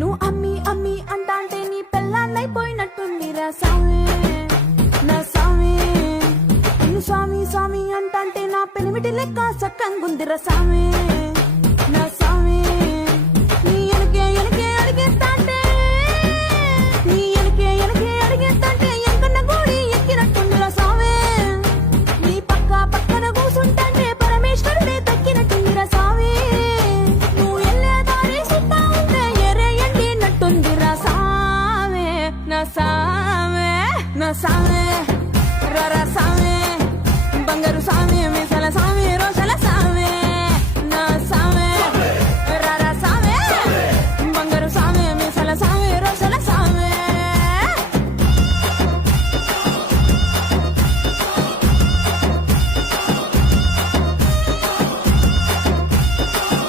నువ్వు అమ్మి అమ్మి అంటాంటే నీ పెళ్ళాన్నైపోయినట్టుందిరా సామి నా సామి. నిన్ను స్వామి స్వామి అంటాంటే నా పెనిమిటి లెక్క సక్కంగుందిరా సామి.